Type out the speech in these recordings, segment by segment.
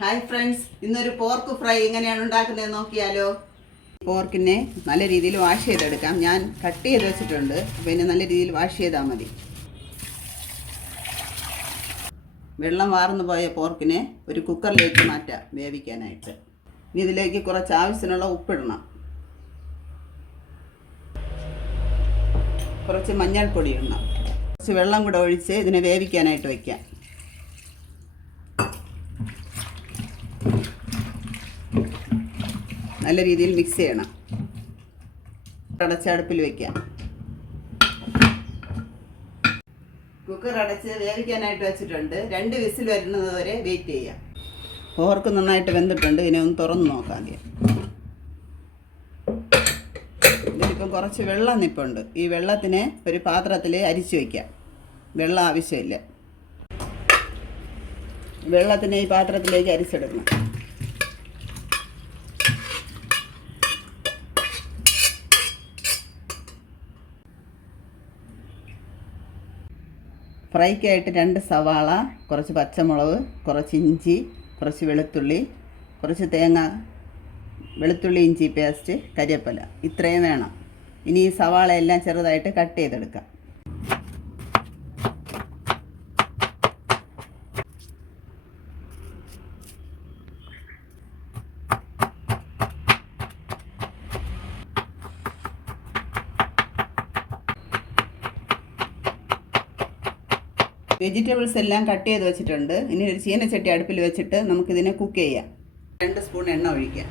Hi friends, ഇന്നൊരു pork fry എങ്ങനെയാണ് ഉണ്ടാക്കുന്നത് നോക്കിയാലോ. പോർക്കിനെ നല്ല രീതിയിൽ വാഷ് ചെയ്തെടുക്കാം. ഞാൻ കട്ട് ചെയ്ത് വെച്ചിട്ടുണ്ട്, പിന്നെ നല്ല രീതിയിൽ വാഷ് ചെയ്താൽ മതി. വെള്ളം വാർന്നു പോയ പോർക്കിനെ ഒരു കുക്കറിലേക്ക് മാറ്റാം വേവിക്കാനായിട്ട്. ഇനി ഇതിലേക്ക് കുറച്ച് ആവശ്യത്തിനുള്ള ഉപ്പിടണം, കുറച്ച് മഞ്ഞൾപ്പൊടി ഇടണം, കുറച്ച് വെള്ളം കൂടെ ഒഴിച്ച് ഇതിനെ വേവിക്കാനായിട്ട് വയ്ക്കാം. നല്ല രീതിയിൽ മിക്സ് ചെയ്യണം. അടച്ച് അടുപ്പിൽ വയ്ക്കാം. കുക്കർ അടച്ച് വേവിക്കാനായിട്ട് വെച്ചിട്ടുണ്ട്. 2 വിസിൽ വരുന്നത് വരെ വെയിറ്റ് ചെയ്യാം. പോർക്ക് നന്നായിട്ട് വെന്തിട്ടുണ്ട്. ഇതിനെ ഒന്ന് തുറന്ന് നോക്കാം ആദ്യം. ഇതിലിപ്പം കുറച്ച് വെള്ളം നിപ്പുണ്ട്. ഈ വെള്ളത്തിനെ ഒരു പാത്രത്തിൽ അരിച്ചു വയ്ക്കാം. വെള്ളം ആവശ്യമില്ല. വെള്ളത്തിനെ ഈ പാത്രത്തിലേക്ക് അരിച്ചെടുക്കണം. ഫ്രൈക്കായിട്ട് 2 സവാള, കുറച്ച് പച്ചമുളക്, കുറച്ച് ഇഞ്ചി, കുറച്ച് വെളുത്തുള്ളി, കുറച്ച് തേങ്ങ, വെളുത്തുള്ളി ഇഞ്ചി പേസ്റ്റ്, കരിവേപ്പില, ഇത്രയും വേണം. ഇനി ഈ സവാള എല്ലാം ചെറുതായിട്ട് കട്ട് ചെയ്തെടുക്കാം. വെജിറ്റബിൾസ് എല്ലാം കട്ട് ചെയ്ത് വെച്ചിട്ടുണ്ട്. ഇനി ഒരു ചീനച്ചട്ടി അടുപ്പിൽ വെച്ചിട്ട് നമുക്കിതിനെ കുക്ക് ചെയ്യാം. 2 സ്പൂൺ എണ്ണ ഒഴിക്കാം.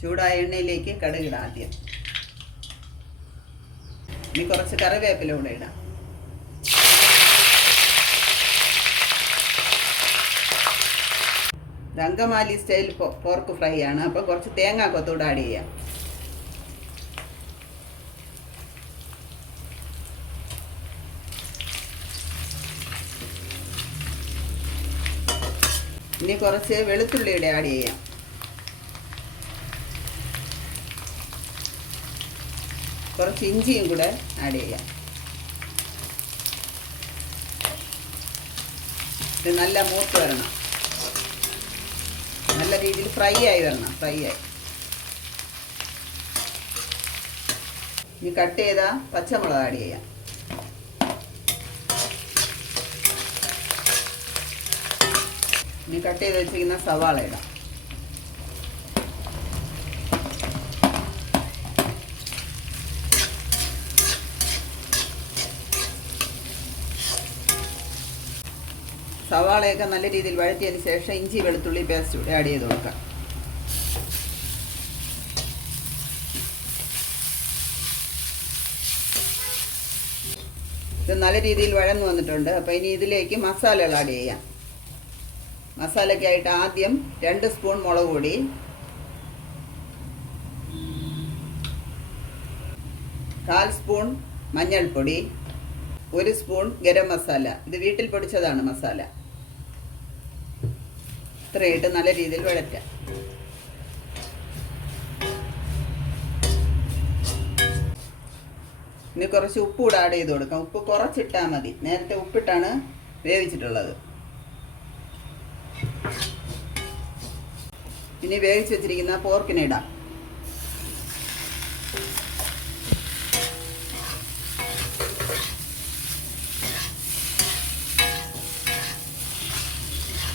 ചൂടായ എണ്ണയിലേക്ക് കടുകിടാം ആദ്യം. ഇനി കുറച്ച് കറിവേപ്പില കൂടെ ഇടാം. അങ്കമാലി സ്റ്റൈൽ പോർക്ക് ഫ്രൈ ആണ്, അപ്പോൾ കുറച്ച് തേങ്ങ കൊത്തൂടെ ആഡ് ചെയ്യാം. ഇനി കുറച്ച് വെളുത്തുള്ളിയുടെ ആഡ് ചെയ്യാം. കുറച്ച് ഇഞ്ചിയും കൂടെ ആഡ് ചെയ്യാം. ഇത് നല്ല മൂത്ത് വരണം. നല്ല രീതിയിൽ ഫ്രൈ ആയി വരണം. ഇനി കട്ട് ചെയ്ത പച്ചമുളക് ആഡ് ചെയ്യാം. ഇനി കട്ട് ചെയ്ത് വെച്ചിരിക്കുന്ന സവാള ഇടാം. സവാളയൊക്കെ നല്ല രീതിയിൽ വഴറ്റിയതിന് ശേഷം ഇഞ്ചി വെളുത്തുള്ളി പേസ്റ്റ് കൂടെ ആഡ് ചെയ്ത് കൊടുക്കാം. ഇത് നല്ല രീതിയിൽ വഴന്നു വന്നിട്ടുണ്ട്. അപ്പോൾ ഇനി ഇതിലേക്ക് മസാലകൾ ആഡ് ചെയ്യാം. മസാലയ്ക്കായിട്ട് ആദ്യം 2 സ്പൂൺ മുളക് പൊടി, 1/4 സ്പൂൺ മഞ്ഞൾപ്പൊടി, 1 സ്പൂൺ ഗരം മസാല. ഇത് വീട്ടിൽ പൊടിച്ചതാണ് മസാല. ഇത്രയിട്ട് നല്ല രീതിയിൽ വഴറ്റാം. ഇനി കുറച്ച് ഉപ്പ് കൂടെ ആഡ് ചെയ്ത് കൊടുക്കാം. ഉപ്പ് കുറച്ചിട്ടാൽ മതി. നേരത്തെ ഉപ്പിട്ടാണ് വേവിച്ചിട്ടുള്ളത്. ഇനി വേവിച്ച് വെച്ചിരിക്കുന്ന പോർക്കിനെ ഇടാം.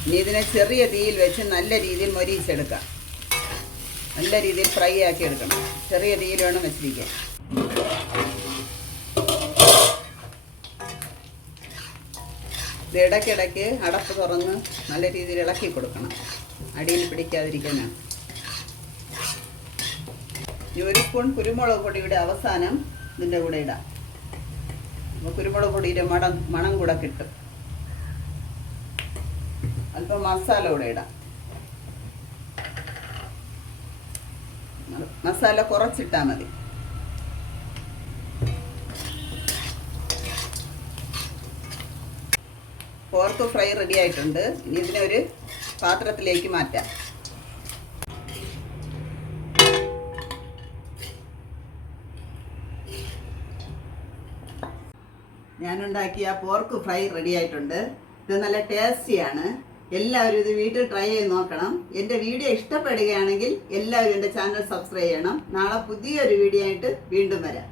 ഇനി ഇതിനെ ചെറിയ തീയിൽ വെച്ച് നല്ല രീതിയിൽ മൊരിയിച്ചെടുക്കാം. നല്ല രീതിയിൽ ഫ്രൈ ആക്കി എടുക്കണം. ചെറിയ തീയിൽ വേണം വെച്ചിരിക്കാൻ. ഇത് ഇടയ്ക്കിടയ്ക്ക് അടപ്പ് തുറന്ന് നല്ല രീതിയിൽ ഇളക്കി കൊടുക്കണം. അടിയിൽ പിടിക്കാതിരിക്കാനാണ്. ഇനി 1 സ്പൂൺ കുരുമുളക് പൊടിയുടെ അവസാനം ഇതിൻ്റെ കൂടെ ഇടാം. അപ്പോൾ കുരുമുളക് പൊടിയുടെ മണം കൂടെ കിട്ടും. അല്പം മസാല കൂടെ ഇടാം. മസാല കുറച്ചിട്ടാൽ മതി. പോർക്ക് ഫ്രൈ റെഡി ആയിട്ടുണ്ട്. ഇനി ഇതിനെ ഒരു പാത്രത്തിലേക്ക് മാറ്റാം. ഞാനുണ്ടാക്കിയ പോർക്ക് ഫ്രൈ റെഡി ആയിട്ടുണ്ട്. ഇത് നല്ല ടേസ്റ്റിയാണ്. എല്ലാവരും ഇത് വീട്ടിൽ ട്രൈ ചെയ്ത് നോക്കണം. എൻ്റെ വീഡിയോ ഇഷ്ടപ്പെടുകയാണെങ്കിൽ എല്ലാവരും എൻ്റെ ചാനൽ സബ്സ്ക്രൈബ് ചെയ്യണം. നാളെ പുതിയൊരു വീഡിയോ ആയിട്ട് വീണ്ടും വരാം.